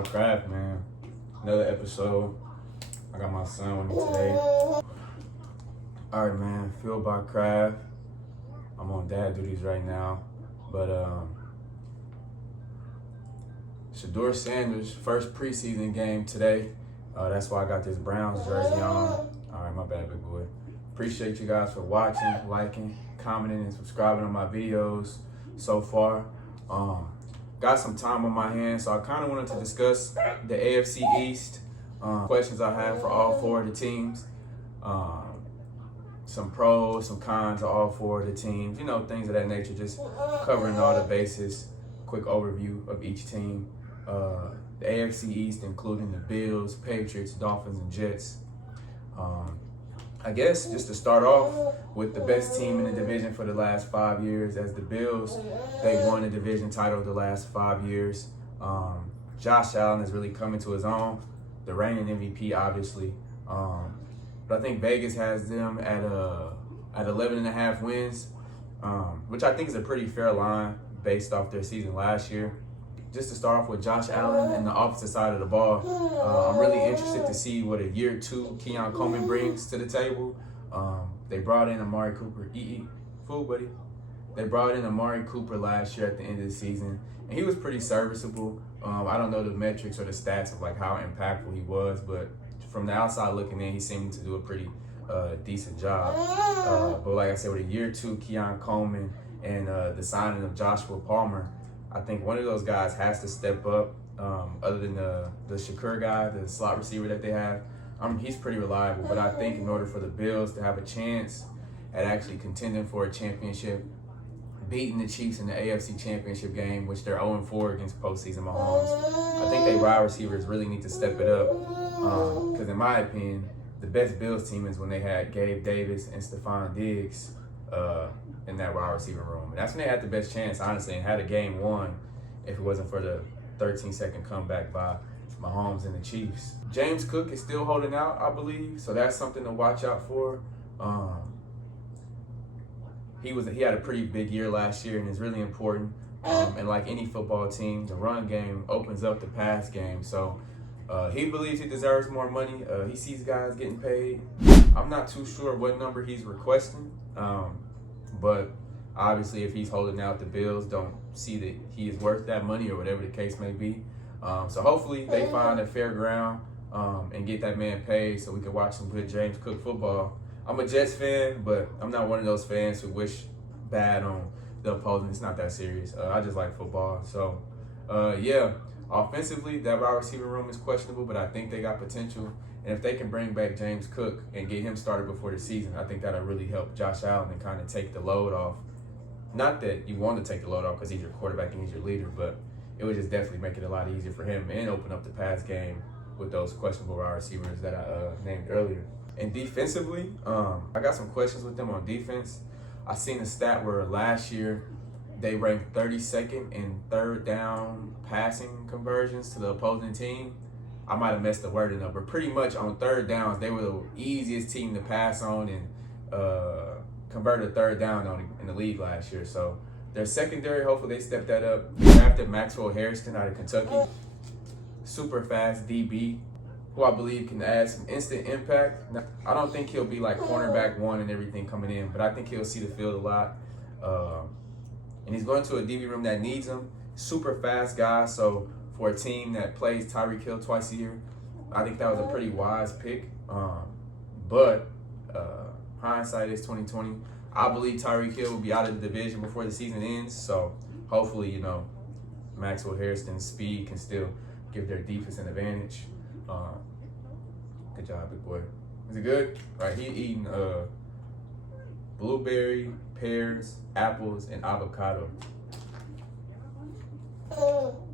by Craft, man. Another episode. I got my son with me today. Alright, man. Fueled by Craft. I'm on dad duties right now. But, Shedeur Sanders, first preseason game today. That's why I got this Browns jersey on. Alright, my bad, big boy. Appreciate you guys for watching, liking, commenting, and subscribing on my videos so far. Got some time on my hands, so I kind of wanted to discuss the AFC East, questions I have for all four of the teams, some pros, some cons of all four of the teams, you know, things of that nature, just covering all the bases, quick overview of each team. The AFC East, including the Bills, Patriots, Dolphins, and Jets. I guess just to start off with the best team in the division for the last 5 years, as the Bills, they won the division title the last 5 years. Josh Allen is really coming to his own, the reigning MVP, obviously. But I think Vegas has them at 11.5 wins, which I think is a pretty fair line based off their season last year. Just to start off with Josh Allen and the offensive side of the ball, I'm really interested to see what a year two Keon Coleman brings to the table. They brought in Amari Cooper. Fool, buddy. They brought in Amari Cooper last year at the end of the season, and he was pretty serviceable. I don't know the metrics or the stats of like how impactful he was, but from the outside looking in, he seemed to do a pretty decent job. But like I said, with a year two Keon Coleman and the signing of Joshua Palmer, I think one of those guys has to step up. Other than the Shakur guy, the slot receiver that they have, he's pretty reliable. But I think in order for the Bills to have a chance at actually contending for a championship, beating the Chiefs in the AFC Championship game, which they're 0-4 against postseason Mahomes, I think they wide receivers really need to step it up. Because in my opinion, the best Bills team is when they had Gabe Davis and Stephon Diggs in that wide receiver room. And that's when they had the best chance, honestly, and had a game won if it wasn't for the 13-second comeback by Mahomes and the Chiefs. James Cook is still holding out, I believe, so that's something to watch out for. He had a pretty big year last year and is really important. And like any football team, the run game opens up the pass game. So he believes he deserves more money. He sees guys getting paid. I'm not too sure what number he's requesting. But obviously, if he's holding out, the Bills don't see that he is worth that money or whatever the case may be. So hopefully they find a fair ground and get that man paid so we can watch some good James Cook football. I'm a Jets fan, but I'm not one of those fans who wish bad on the opposing. It's not that serious. I just like football. So, yeah, offensively, that wide receiver room is questionable, but I think they got potential. And if they can bring back James Cook and get him started before the season, I think that'll really help Josh Allen and kind of take the load off. Not that you want to take the load off because he's your quarterback and he's your leader, but it would just definitely make it a lot easier for him and open up the pass game with those questionable wide receivers that I named earlier. And defensively, I got some questions with them on defense. I seen a stat where last year they ranked 32nd in third down passing conversions to the opposing team. I might have messed the wording up, but pretty much on third downs, they were the easiest team to pass on and convert a third down on in the league last year. So their secondary, hopefully they step that up. They drafted Maxwell Harrison out of Kentucky, super fast DB, who I believe can add some instant impact. Now, I don't think he'll be like cornerback one and everything coming in, but I think he'll see the field a lot. And he's going to a DB room that needs him. Super fast guy, so for a team that plays Tyreek Hill twice a year, I think that was a pretty wise pick. But hindsight is 2020. I believe Tyreek Hill will be out of the division before the season ends. So hopefully, you know, Maxwell Harrison's speed can still give their defense an advantage. Good job, big boy. Is it good? Right, he eating blueberry, pears, apples, and avocado.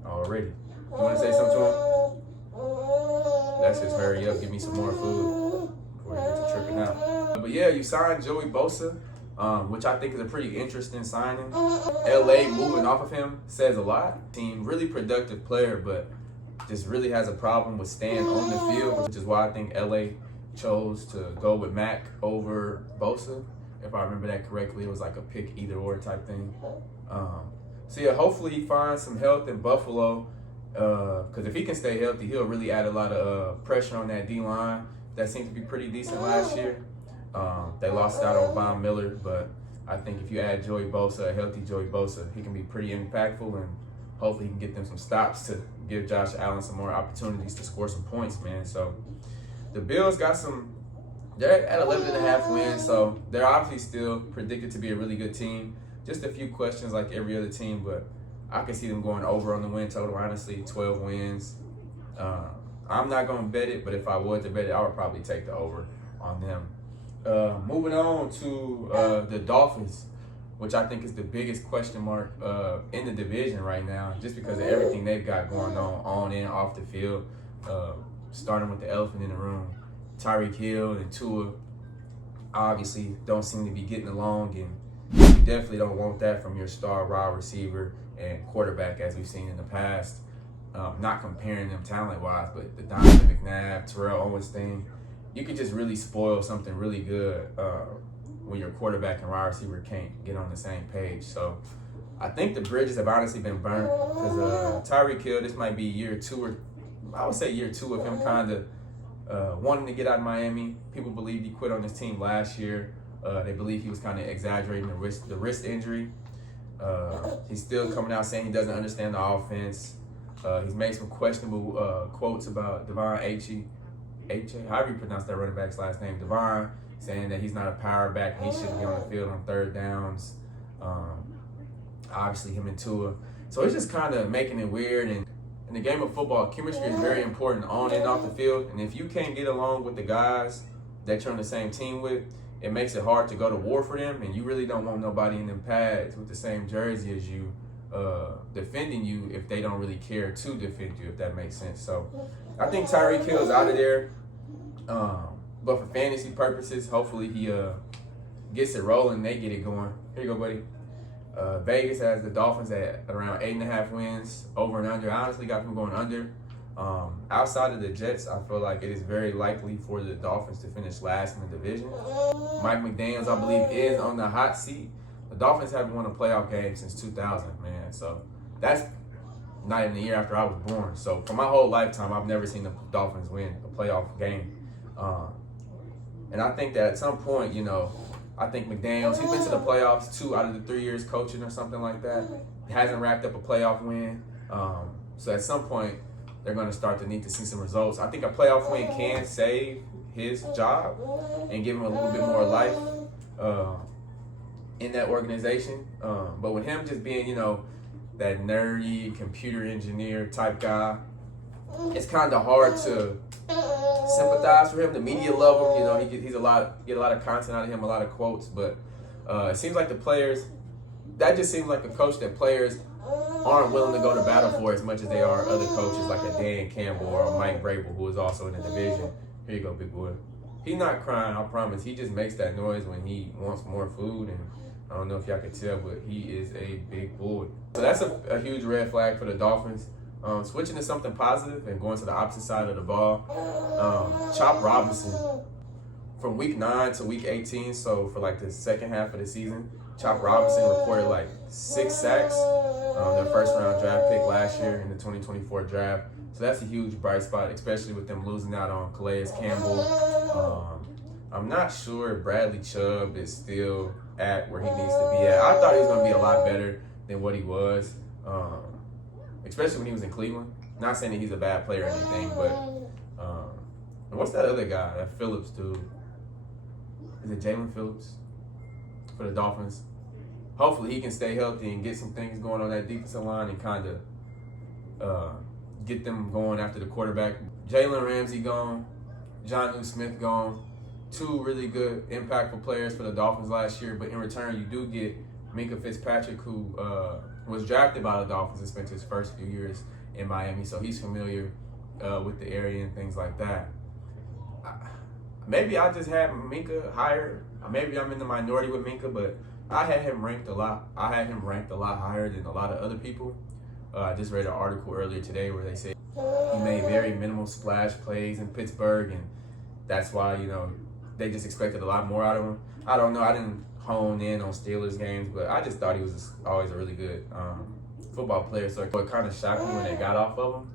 Already. You want to say something to him? Let's just hurry up, give me some more food before he gets to tripping out. But yeah, you signed Joey Bosa, which I think is a pretty interesting signing. LA moving off of him says a lot. Team, really productive player, but just really has a problem with staying on the field, which is why I think LA chose to go with Mac over Bosa. If I remember that correctly, it was like a pick either or type thing. So yeah, hopefully he finds some health in Buffalo Because if he can stay healthy, he'll really add a lot of pressure on that D-line. That seemed to be pretty decent last year. They lost out on Von Miller, but I think if you add Joey Bosa, a healthy Joey Bosa, he can be pretty impactful, and hopefully he can get them some stops to give Josh Allen some more opportunities to score some points, man. So the Bills they're at 11.5 wins, so they're obviously still predicted to be a really good team. Just a few questions like every other team, but I can see them going over on the win total, honestly, 12 wins. I'm not going to bet it, but if I was to bet it, I would probably take the over on them. Moving on to the Dolphins, which I think is the biggest question mark in the division right now, just because of everything they've got going on and off the field, starting with the elephant in the room. Tyreek Hill and Tua obviously don't seem to be getting along, and you definitely don't want that from your star wide receiver and quarterback, as we've seen in the past. Not comparing them talent-wise, but the Donovan McNabb, Terrell Owens thing, you could just really spoil something really good when your quarterback and wide receiver can't get on the same page. So I think the bridges have honestly been burnt, because Tyreek Hill, this might be year 2 of him kind of wanting to get out of Miami. People believe he quit on this team last year. They believe he was kind of exaggerating the wrist injury. He's still coming out saying he doesn't understand the offense. He's made some questionable quotes about Devon however you pronounce that running back's last name, Devon, saying that he's not a power back and he shouldn't be on the field on third downs. Obviously, him and Tua. So it's just kind of making it weird. And in the game of football, chemistry is very important on and off the field. And if you can't get along with the guys that you're on the same team with, it makes it hard to go to war for them. And you really don't want nobody in them pads with the same jersey as you defending you if they don't really care to defend you, if that makes sense. So I think Tyreek Hill is out of there. But for fantasy purposes, hopefully he gets it rolling, they get it going. Here you go, buddy. Vegas has the Dolphins at around 8.5 wins, over and under. I honestly got them going under. Outside of the Jets, I feel like it is very likely for the Dolphins to finish last in the division. Mike McDaniels, I believe, is on the hot seat. The Dolphins haven't won a playoff game since 2000, man. So that's not even the year after I was born. So for my whole lifetime, I've never seen the Dolphins win a playoff game. And I think that at some point, I think McDaniels, he's been to the playoffs 2 out of the 3 years coaching or something like that. He hasn't racked up a playoff win. So at some point, they're going to start to need to see some results. I think a playoff win can save his job and give him a little bit more life in that organization. But with him just being, that nerdy computer engineer type guy, it's kind of hard to sympathize for him. The media love him. Get a lot of content out of him, a lot of quotes. But it seems like the players, that just seems like a coach that players aren't willing to go to battle for as much as they are other coaches like a Dan Campbell or a Mike Vrabel, who is also in the division. Here you go, big boy. He's not crying, I promise. He just makes that noise when he wants more food, and I don't know if y'all can tell, but he is a big boy. So that's a huge red flag for the Dolphins. Switching to something positive and going to the opposite side of the ball. Chop Robinson, from week 9 to week 18, so for like the second half of the season, Chop Robinson recorded like 6 sacks. Their first round draft pick last year in the 2024 draft. So that's a huge bright spot, especially with them losing out on Calais Campbell. I'm not sure Bradley Chubb is still at where he needs to be at. I thought he was going to be a lot better than what he was, especially when he was in Cleveland. Not saying that he's a bad player or anything, but and what's that other guy, that Phillips dude? Is it Jalen Phillips for the Dolphins? Hopefully he can stay healthy and get some things going on that defensive line and kind of get them going after the quarterback. Jalen Ramsey gone, Jonnu Smith gone. 2 really good, impactful players for the Dolphins last year, but in return, you do get Minkah Fitzpatrick, who was drafted by the Dolphins and spent his first few years in Miami, so he's familiar with the area and things like that. Maybe I just had Minkah higher. Maybe I'm in the minority with Minkah, but I had him ranked a lot. Higher than a lot of other people. I just read an article earlier today where they said he made very minimal splash plays in Pittsburgh, and that's why, they just expected a lot more out of him. I don't know. I didn't hone in on Steelers games, but I just thought he was always a really good football player, so it kind of shocked me when they got off of him.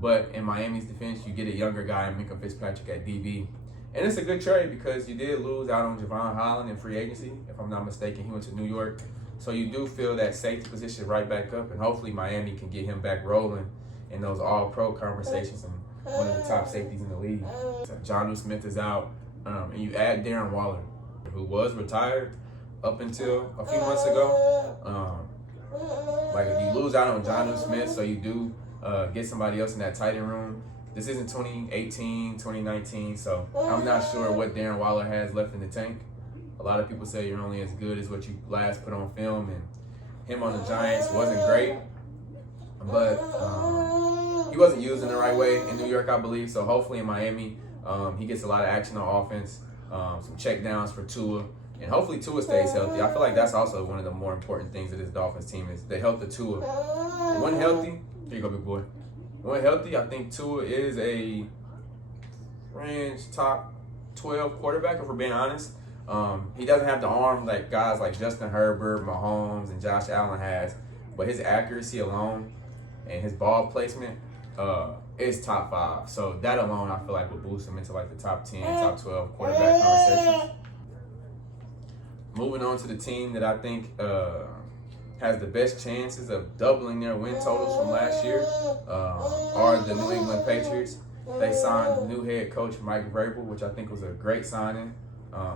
But in Miami's defense, you get a younger guy, Minka Fitzpatrick, at DB. And it's a good trade because you did lose out on Javon Holland in free agency. If I'm not mistaken, he went to New York. So you do feel that safety position right back up, and hopefully Miami can get him back rolling in those all-pro conversations and one of the top safeties in the league. So Jonnu Smith is out, and you add Darren Waller, who was retired up until a few months ago. Like if you lose out on Jonnu Smith, so you do get somebody else in that tight end room. This isn't 2018, 2019, so I'm not sure what Darren Waller has left in the tank. A lot of people say you're only as good as what you last put on film, and him on the Giants wasn't great, but he wasn't used in the right way in New York, I believe. So hopefully in Miami, he gets a lot of action on offense, some check downs for Tua, and hopefully Tua stays healthy. I feel like that's also one of the more important things of this Dolphins team is the health of Tua. When healthy, here you go, big boy. When healthy, I think Tua is a fringe top 12 quarterback, if we're being honest. He doesn't have the arm like guys like Justin Herbert, Mahomes, and Josh Allen has, but his accuracy alone and his ball placement is top 5. So that alone, I feel like, would boost him into like the top 10, top 12 quarterback conversations. Moving on to the team that I think has the best chances of doubling their win totals from last year are the New England Patriots. They signed new head coach Mike Vrabel, which I think was a great signing.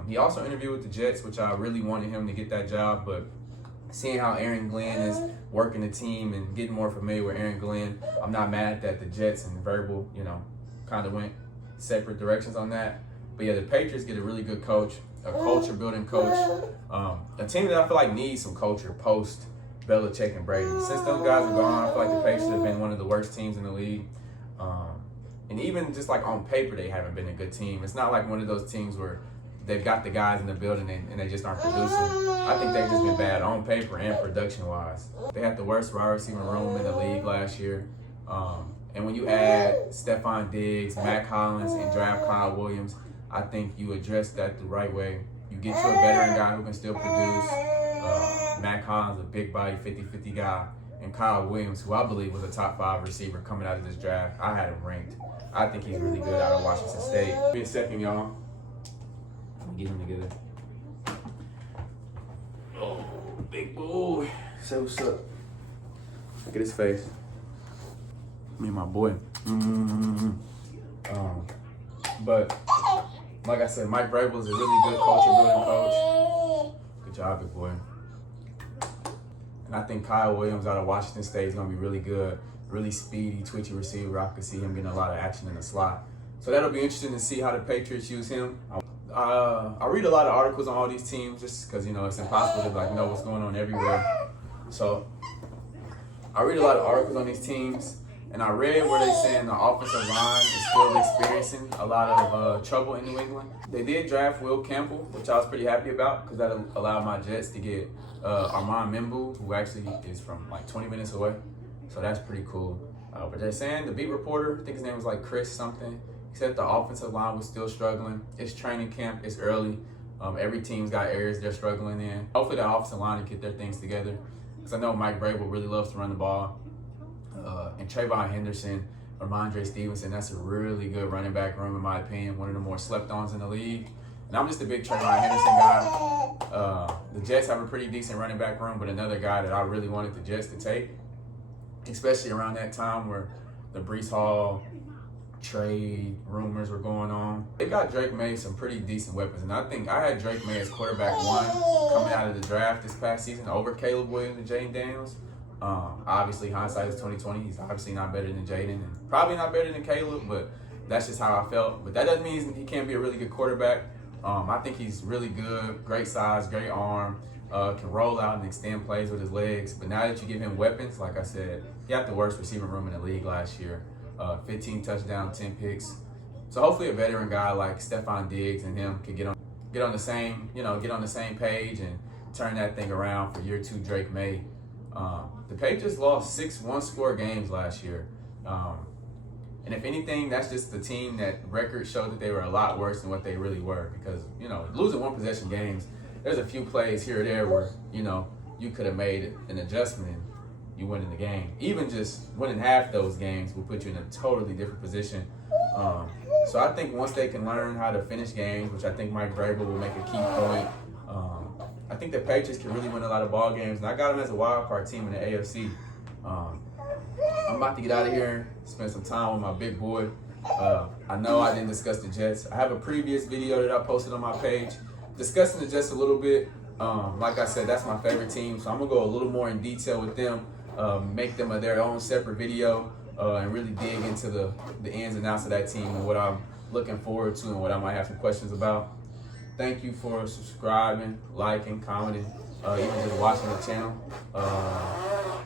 He also interviewed with the Jets, which I really wanted him to get that job, but seeing how Aaron Glenn is working the team and getting more familiar with Aaron Glenn, I'm not mad that the Jets and Vrabel, kind of went separate directions on that. But yeah, the Patriots get a really good coach, a culture-building coach, a team that I feel like needs some culture post Belichick and Brady. Since those guys are gone, I feel like the Patriots have been one of the worst teams in the league. And even just like on paper, they haven't been a good team. It's not like one of those teams where they've got the guys in the building and they just aren't producing. I think they've just been bad on paper and production-wise. They had the worst wide receiver room in the league last year. And when you add Stephon Diggs, Mac Hollins, and draft Kyle Williams, I think you address that the right way. You get to a veteran guy who can still produce. Mac Hollins, a big body 50-50 guy, and Kyle Williams, who I believe was a top 5 receiver coming out of this draft. I had him ranked. I think he's really good out of Washington State. Give me a second, y'all. Let me get him together. Oh, big boy. Say what's up. Look at his face. Me and my boy. But like I said, Mike Vrabel is a really good culture-building coach. Good job, big boy. And I think Kyle Williams out of Washington State is going to be really good, really speedy, twitchy receiver. I could see him getting a lot of action in the slot. So that'll be interesting to see how the Patriots use him. I read a lot of articles on all these teams just because, it's impossible to know what's going on everywhere. So I read a lot of articles on these teams, and I read where they're saying the offensive line is still experiencing a lot of trouble in New England. They did draft Will Campbell, which I was pretty happy about because that allowed my Jets to get Armand Membu, who actually is from 20 minutes away. So that's pretty cool. But they're saying, the beat reporter, I think his name was Chris something, he said the offensive line was still struggling. It's training camp, it's early. Every team's got areas they're struggling in. Hopefully the offensive line will get their things together because I know Mike Vrabel really loves to run the ball. And Trayvon Henderson, Ramondre Stevenson, that's a really good running back room in my opinion, one of the more slept-ons in the league. And I'm just a big Trayvon Henderson guy. The Jets have a pretty decent running back room, but another guy that I really wanted the Jets to take, especially around that time where the Breece Hall trade rumors were going on. They got Drake May some pretty decent weapons, and I think I had Drake May as quarterback 1 coming out of the draft this past season over Caleb Williams and Jaden Daniels. Obviously, hindsight is 20/20. He's obviously not better than Jaden and probably not better than Caleb, but that's just how I felt. But that doesn't mean he can't be a really good quarterback. I think he's really good, great size, great arm, can roll out and extend plays with his legs. But now that you give him weapons, like I said, he had the worst receiving room in the league last year. 15 touchdowns, 10 picks. So hopefully a veteran guy like Stephon Diggs and him can get on the same page and turn that thing around for year 2 Drake May. The Patriots lost 6 one-score games last year. And if anything, that's just the team that record showed that they were a lot worse than what they really were. Because, losing one-possession games, there's a few plays here or there where, you could have made an adjustment. you winning the game. Even just winning half those games will put you in a totally different position. So I think once they can learn how to finish games, which I think Mike Vrabel will make a key point, I think the Patriots can really win a lot of ball games. And I got them as a wild card team in the AFC. I'm about to get out of here, spend some time with my big boy. I know I didn't discuss the Jets. I have a previous video that I posted on my page discussing the Jets a little bit. Like I said, that's my favorite team, so I'm going to go a little more in detail with them, make them their own separate video, and really dig into the ins and outs of that team and what I'm looking forward to and what I might have some questions about. Thank you for subscribing, liking, commenting, even just watching the channel.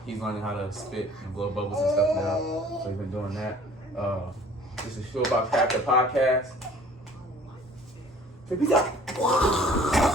He's learning how to spit and blow bubbles and stuff now, so he's been doing that. This is Feel About Craft, the podcast. Peace out.